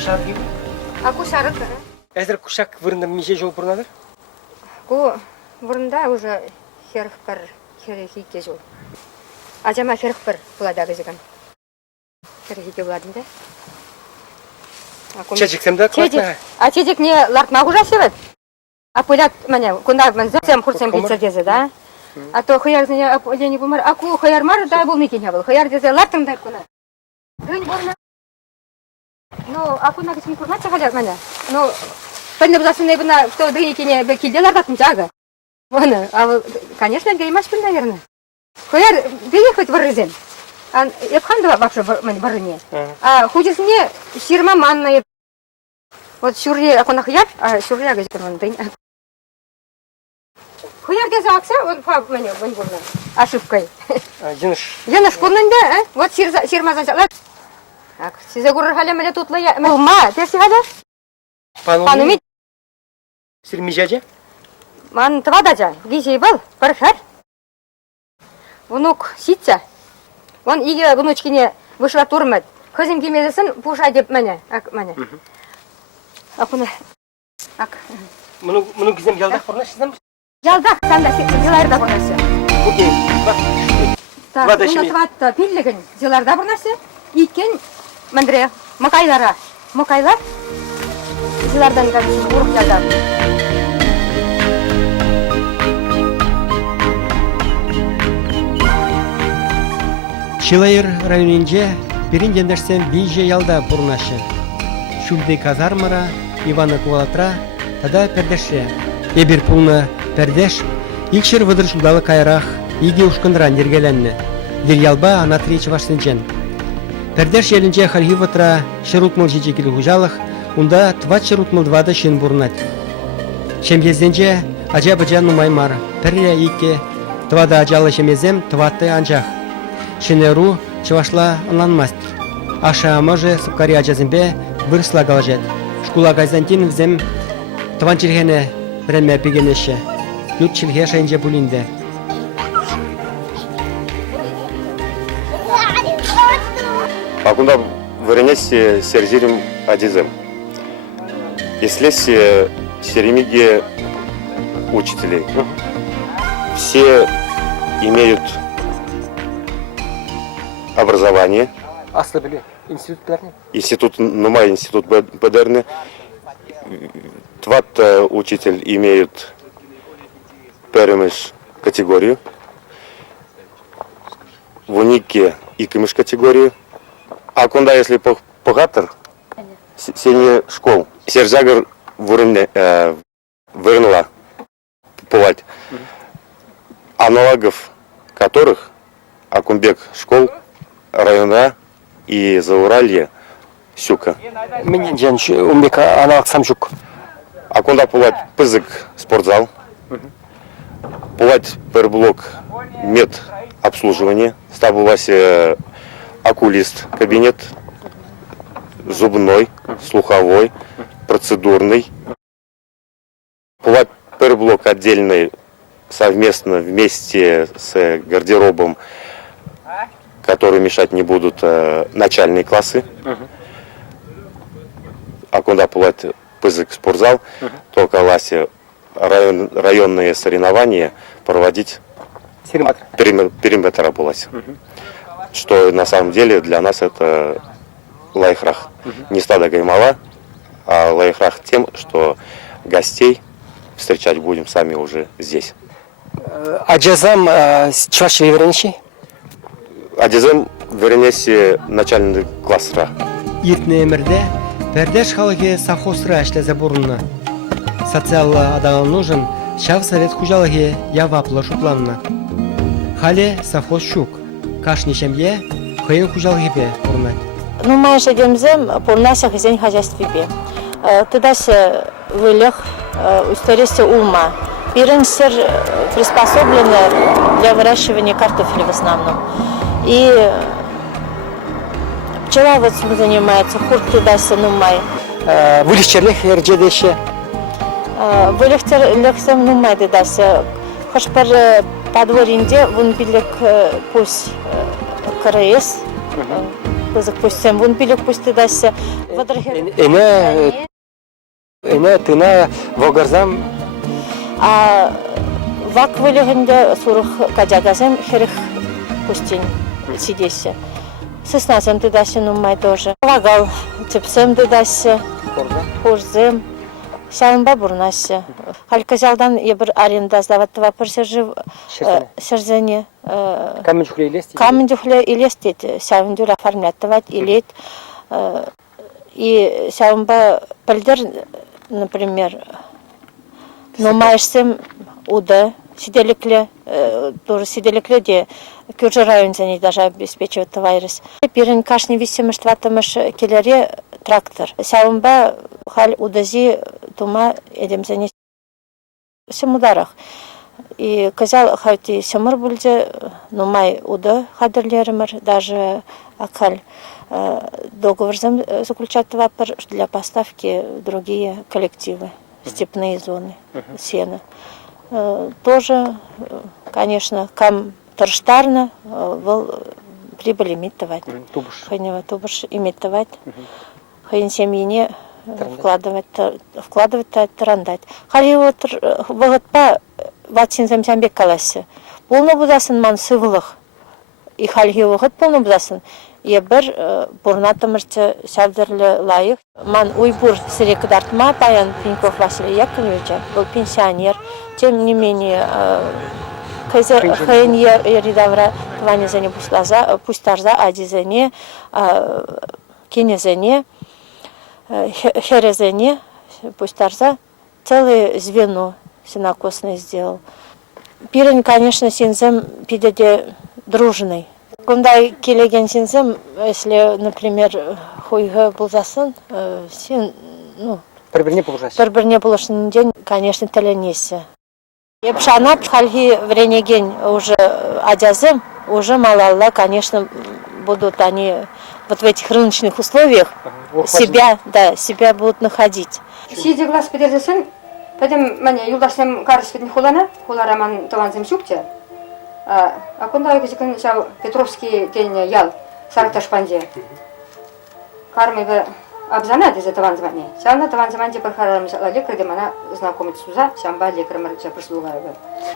кушак gibi. Аку шарык. Әзір кушак вырында мише жол бұрынадыр? Ку бұрында уже херх бір херехике жол. Ажама херх бір бұладағы жігін. Херехике бұладын да. Чечексем да класна. А чечек не лартма уже севет? А пылят мене, кунда мен зем хурсем кетсе дезе, да? А то хыяр зене аполени бумар, аку хыяр мар да был никеня был. Хыяр дезе лартым да куна. Гын борна. Ну, аку на гисми курмат чахалят мене. Ну, пенне бзасыне бна, что дыникене бекилделар датым чага. Вон, а конечно, геймаш пен, наверное. Хыяр бей хоть варызен. А епхан да вообще барыне. А худисне ширма манная. Вот шурье акуна хыяр, а шурье газикон дын. Хыяр дезе акса, он па мене бун бурна. Ошибкой. Жыныш. Жыныш куннда, а? Вот ширма зачала. Так, сизе гурр халя мене тут лая. Ма, терси халя? Пануми. Сир мижаже? Ман твадажа, гизей был, пархар. Внук ситца. Он иге внучкине вышла турмет. Хызым кимезесін пуша деп мене, ак мене. Акуна. Ак. Мұны кізем ялдақ бұрна шызам? Ялдақ, санда зиларда бұрнасы. Окей, бak. Так, уны тватта пиллігін зиларда бұрнасы. Иткен мандре, макайлара. Макайлар. Зилардан кәбісін ұрық ялдар. Чилайыр районинже бирин жендерсен бинже ялда бурнашы. Шулды казармара, Ивана Кувалатра, тада пердеше. Эбир пулна пердеш, икшер выдыр шулдалы кайрах, иги ушкындыран ергеленне. Дир ялба ана тречи вашсынчен. Пердеш елінже хархи ватра шырутмыл жечекілі хужалық, унда тват шырутмыл двада шын бурнат. Шемгезденже ажа-бажа нумаймар, перре икке, твада ажалы шемезем тватты анжақ. Шенеру чывашла анланмаст. Аша може сыпкари ажазымбе вырысла галажет. Шкула Газантин взем тван чилгене біренме пегенеше. Ют чилге шайынже булинде. Акунда выренесе серзирим адизем. Если серемиги учителей, все имеют образование. Aslı bile. İnstitütlerini. Институт Нумай, институт Бедерны. Тват учитель имеют перемеш категорию. Вунике икимеш категорию. А кунда если погатор, сене школ. Сержагар вырнула повать. Аналогов которых Акумбек школ района и Зауралье Сюка. Мен жанш умбека аналог самчук. Акунда пулать пызык спортзал. Пулать перблок мед обслуживание. Стабуласе окулист кабинет. Зубной, слуховой, процедурный. Пулать перблок отдельный совместно вместе с гардеробом, которые мешать не будут начальные классы. А куда пулать пызык спортзал, только ласе районные соревнования проводить периметра пулать. Что на самом деле для нас это лайхрах. Не стадо гаймала, а лайхрах тем, что гостей встречать будем сами уже здесь. Acazam çuvaş öğrenişi. Адизем вернесе начальный классра. Иртне эмерде пердеш халыге совхозра эшлезе бурунна. Социалла адаган нужен шав совет хужалыге яваплы шутланна. Хале совхоз шук. Кашни шемье хыйын хужалыгебе бурнат. Ну, мы же демзем по наших хозяин хозяйстве. Туда се вылег устарился улма. Пиренсер приспособлены для выращивания картофеля в основном. И пчеловодством занимается, хурт туда се нумай. Вылечерлих ерджедеше. Вылечерлихсем нумай туда се. Хош пар подворинде вон билек пусть КРС. кызык пусть сен бун билик пусть тыдасы. Эне тына вогарзам А вак вылегенде сурух кадягазем херих пустень сидесе. Сыснасем тыдасы нумай тоже. Вагал тепсем тыдасы. Хурзем. Сяунба бурнасы. Халказалдан ебір аренда сдаваттыва пір сержене. камень жухле лести. Камень дюхле илестет. Сяундюр оформляттывать илет. И сяунба пальдер, например, но маешсем уда сиделикле, тоже сиделикле, где кюржи районзани даже обеспечивает товарищ. Пирен кашни висимыш тватамыш келере трактор. Сяунба халь удази тума эдемзани семударах. И казал хати семур бульде, но май уда хадерлеремер, даже акаль договор заключать вапор для поставки в другие коллективы, степные зоны сена. Тоже, конечно, кам торштарно был прибыль имитовать. Тубуш имитовать. Хайн семьине вкладывать тарандать. Хали вот вагатпа ватсин замсамбек каласы. Полно будасын ман сывлых. И хальги вагат полно будасын. Ебір бурнатымырчы сәвдірлі лайық. Ман уйбур сирек дартма паян Пеньков Василий Яковлевича был пенсионер. Тем не менее, хайын еридавра тванезене пустарза адизене, кенезене, херезене пустарза целое звено сенокосное сделал. Пирен, конечно, синзем пидеде дружный. Кундай келеген синзем, если, например, хуйга булзасын, син, Пірбірне булышын день, конечно, теленесе. Епшана пхальги вренеген уже адязым, уже малалла, конечно, будут они вот в этих рыночных условиях себя будут находить. Сиди глаз педердесен, потом мне юлдашлем каршвитни хулара ман таванзем шукте. А кунда югезикин шау Петровский день ял саркташпанде. Кармы бы абзана из этого звания. Сяна таванзаманде пархарам лекарь, где мана знакомый суза, сямба лекарь марча прислуга.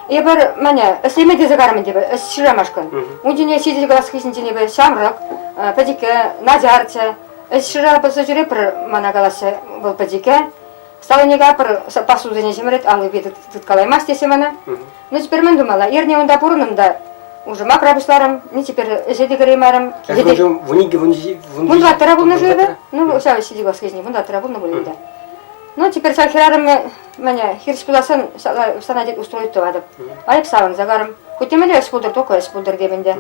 И бар меня, если мы дезагармен дебе, ширамашкан. Удине сидит глаз хиснтине бе сямрак, падике надярте. Шира пассажиры пр мана галасе был падике. Стало негапр посудине семрет, алы видит тут калаймасте семена. Но теперь мы думала, ерне он допурным да. Уже макрабусларам, не теперь сиди гримарам. Вунда тарабун живе, ну сейчас сиди глаз хисни, вунда тарабун были да. Ну теперь сахирарам меня хирспуласан санадет устроить то адап. А я псаван загаром. Хоть и меня спудер только спудер дебенде.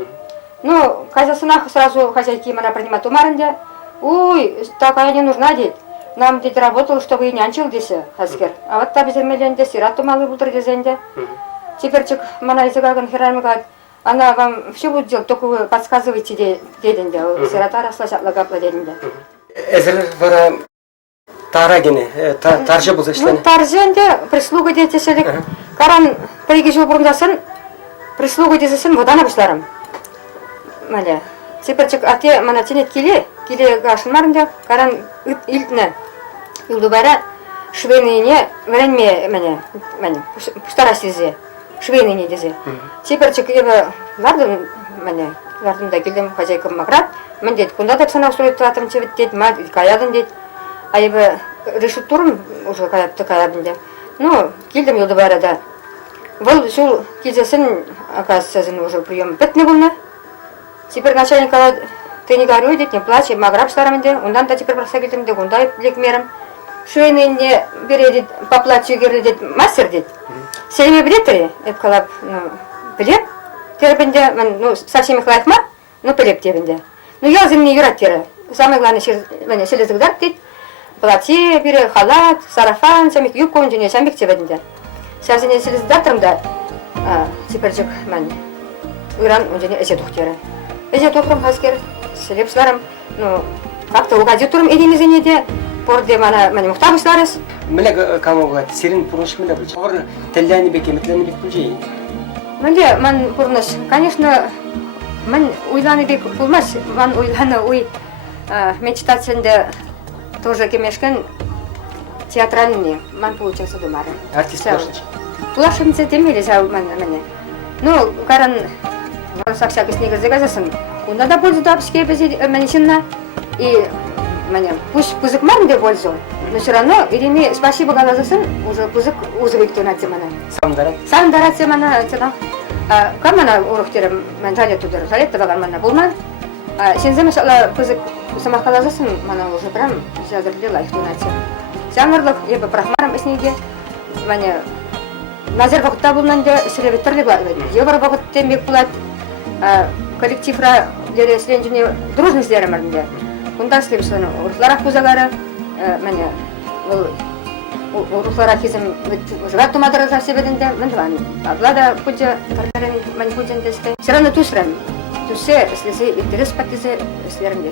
Ну казасынах сразу хозяйки мана принимать умаренде. Ой, такая не нужна деть. Нам дед работал, чтобы и нянчил здесь хаскер. А вот так безмеленде сирату малый бутер дезенде. Теперь чек мана изагаган хирарам говорит, она вам все будет делать, только вы подсказывайте деденде. Сирота росла лагапла деденде. Эзер вара тарагене, таржа был зашлен. Ну тарженде прислуга дети селек. Каран пригижу бурундасын, прислуга дезесен вода набышларым. Маля. Теперь чек ате мана тенет киле гашын марынде, каран илтне. Илдубара швейныне вренме мене пустара сезе. Швейныне дезе. Теперь чек ебе лардым мене лардымда келдем хозяйкам маград. Мен дед кунда так сана устроить тватым чевет дед, мать каядын дед. А ебе решит турм уже каядын дед. Ну, келдем илдубара да. Вол шул кезесін, оказывается, уже прием бітні бұлны. Теперь начальник сказал, ты не горюй, не плачь, маграб старамынде, ондан да теперь проса келдім де, ондай лекмерім. Шуйны не бередет, по платью герледет, мастер дед. Селеме білеттірі, еп қалап, білеп, тербінде, ну, совсем их лайхма, ну, білеп тербінде. Ну, я земне юрат тері. Самое главное, селезігдар дед, платье бере, халат, сарафан, самих юбку, он жене, самих тебедінде. Сәзіне селездартрымда, теперь жек мән үйран өнжене әзе тұқтері. Әзе тұқтырым хаскер, селеп сыларым, ну, как-то угадет тұрым едемізіне де, порде мана мәне мұқтабысларыз. Мілі кому ғад, серін пұрныш мілі бұл. Олар тәлләні беке, метләні бек бұл жей? Мілі мән пұрныш, конечно, мән ойланы бек болмас, мән ойланы ой мечтательный тоже кемешкен театральный, ман получился думары. Артист Лошадь. Тулашымцы темели за мене. Ну, каран со всякой снега загазасын. Куда да пользу тапске медицина и мене. Пусть пузык марнде пользу, но все равно ирими спасибо газасын уже пузык узовик тунатся мене. Сам даратся мене цена. Камана урухтерем ментале тудыр. Жалет табаган мене булман. Сензем иншалла пузык самахалазасын мене уже прям жадырлила их тунатся. Сямырлык ебе прахмарам снеге мене. Назар вакытта булнанда силебеттер бар. Евро вакытта мек булат коллективра дересленжине дружность деремерде. Кунда слепсен урухларах бузагары мене урухларах хизем жрат тумадыр за себединде мендван. Аблада куджа каркарен мен куджен десте. Все равно тусрем. Тусе слезе интерес патизе слерем.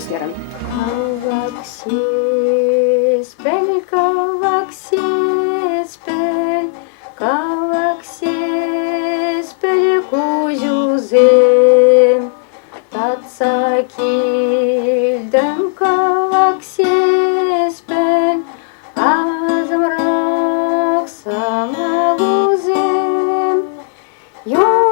Каваксис пеликузюзем, татса кильдем каваксис пель, азамрак самагузем. Юрададап,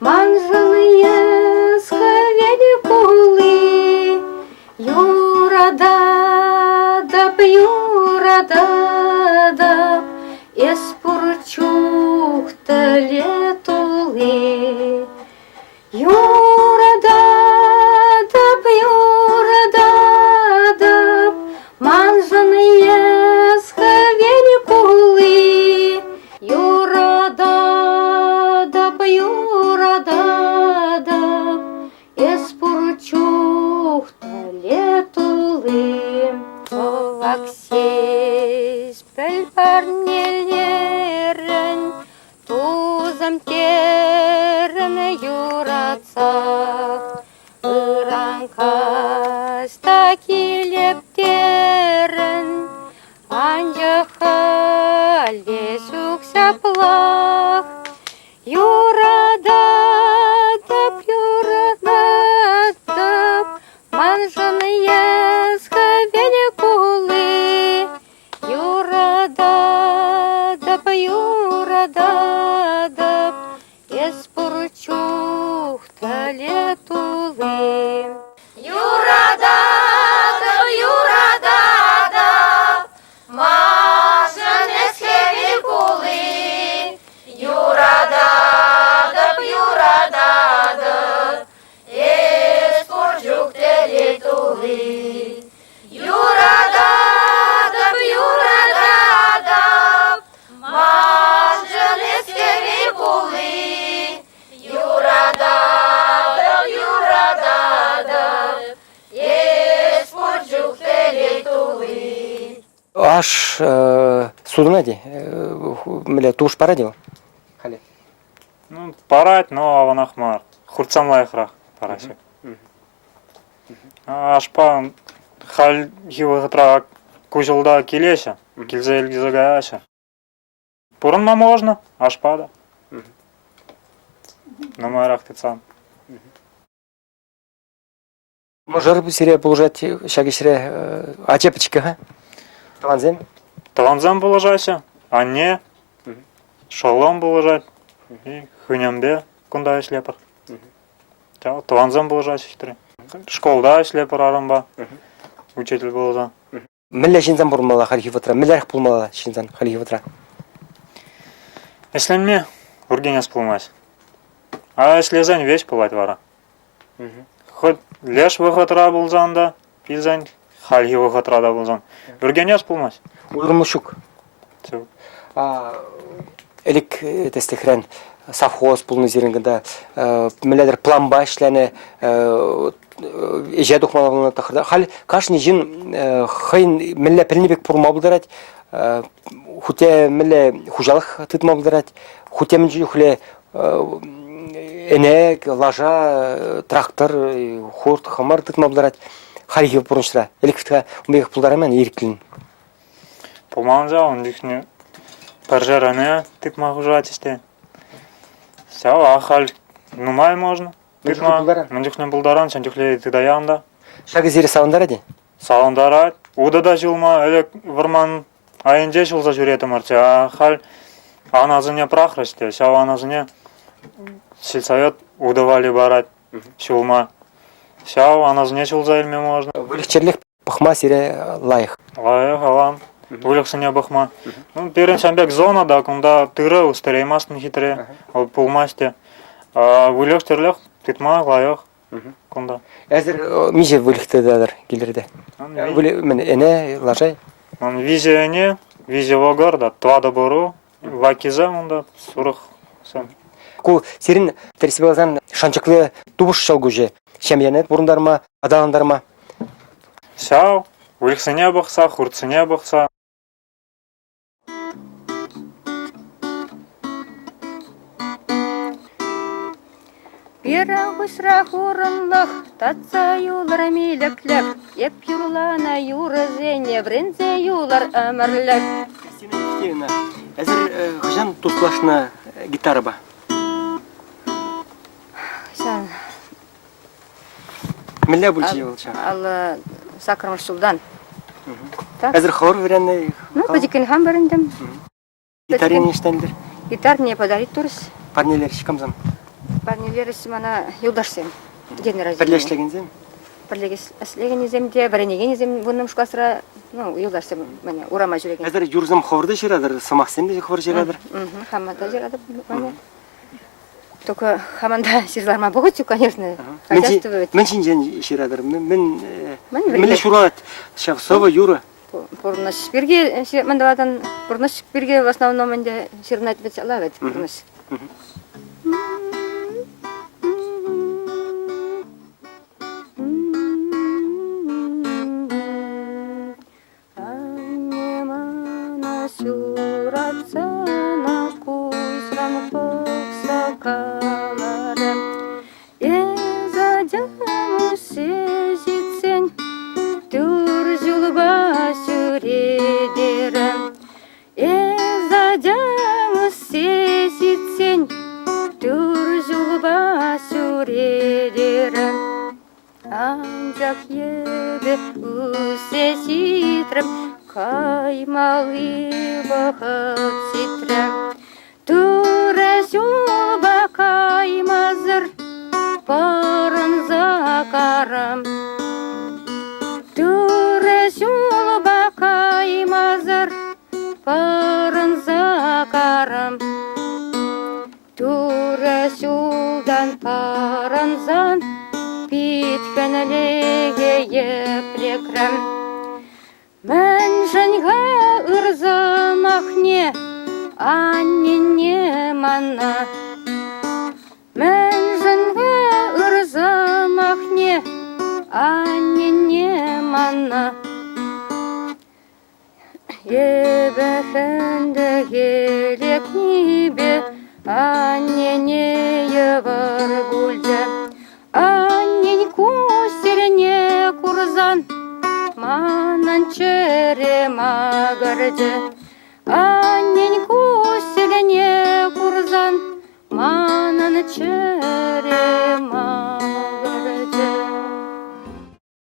манжалые схавели кулы, Юрададап, эспурчухта летулы. Юрададап, манжаные схавели кулы. Юрададап, эспурчухта летулы. Коваксис пел парнелерен, тузам терен юратсах, ыранкаста килептерен, анжахале сукся плах. Юрададап, манжаные схавели кулы. Юрададап, эспурчухта летулы. Юрададап, манжаные схавели кулы. Юрададап, эспурчухта летулы. Юрададап, манжаные схавели кулы. Юрададап, эспурчухта летулы. Аш судына де, міле туш пара дел? Халі. Ну, парать, но аванахмар. Хурцам лайхрах парасек. Ашпа хал хиватра кузелда келеся, килзе элгизагаяся. Пурынма можно, ашпада. Номерах тецам. Можер сире положать шаги сире ачепочка, ха? Таланзем? Таланзам положайся, а не шолом положать. И хынямбе кунда шлепар. Таланзам положайся хитре. Школда шлепар арамба. Учитель болза. Мілле шинзан бұрмала халихи ватра, міллерх пулмала шинзан халихи ватра. Если мне ургеняс пулмась. А если зань вещь пулать вара. Хоть леш выхотра болзан да, пизань халихи выхотра да болзан. Ургеняс пулмась. Урмушук. Все. Элик тестехрен совхоз пулны зеренгенда миллиардер планба ишләне эже докумалына тахырда. Хал кашни жин хайн милле пелнебек пурма булдырат. Хуте милле хужалык тытма булдырат. Хуте мен жухле энек, лажа, трактор, хорт, хамар тытма булдырат. Халихи пурншра. Элик умбек пулдарамен ирклин. Поманза он дихне паржаране тытма хужат исте. Все ахал Нумай можно. Мындыхны булдаран? Мындыхны булдаран, сентюхле тыдаянда. Шагы зере сауындара де? Салондарат. Уда да жылма, элек варман айынже жылза жүреті мұрча. А хал аназыне прах расте. Шау аназыне сельсовет удавали барать жылма. Шау аназыне жылза елме можно. Вылегчерлік пахма сире лайық. Лайық алам. Вылықсыне бахма. Ну, перен шамбек зона да, кунда тыры устареймастын хитре. Ол пулмасте. Вылықтерлік титма лайық. Кунда. Әзір меже вылықты дадыр келерді. Мен әне лажай. Визия не, визия вагар да, твада бору, вакиза онда сурық сен. Кул серин терсибалзан шанчыклы тубуш шалгу же. Шемьянет бурундарма, адаландарма. Шау, вылықсыне бақса, хуртсыне бақса. Пирағышрақ орынлық, татса юлар миліклік, еп юрлана юры зене, брензе юлар әмірлік. Әзір ғыжан тұсылашына гитара ба? Сән, Мілі бүлчі олча? ал сақырмыш сулдан. Әзір хор веренне? Ну, подикен хам біріндім. Гитарин ештендер? Гитар не подарит турс. Парнелер шикамзан? Парнелер мана юлдашсем. Дені разы. Бірлешлеген Бірлеген земде, біренеген зем бұнным шқасыра, ну, юлдашсем, мәне, урама жүреген. Әзір юрзам хорды жирадыр, самақсен де хор жирадыр? Хамада жирадыр, мәне. Только хаманда сизларма бұғытю, конечно, хозяйствовать. Мен шинжен жирадыр, мен Мен мілі шуралат, Шахсова, Юра. Пурнаш бирге, мандавадан, пурнаш бирге в основном менде ширнать бет лавет, пурнаш. Анжақ ебе үсе ситрем, каймалы бақыт ситрем. Тура сюба каймазыр, парын закарам. Тура сюба каймазыр, парын закарам. Тура сюдан паранзан, Питканлеге еплекрем. Мен жанға ырзамахне, аннене манна. Мен жанға ырзамахне, аннене манна. Ебәхенде елек небе, аннене евар гульде. Аннен кустерне курзан, манан чере магарде. Аннен кустерне курзан, манан чере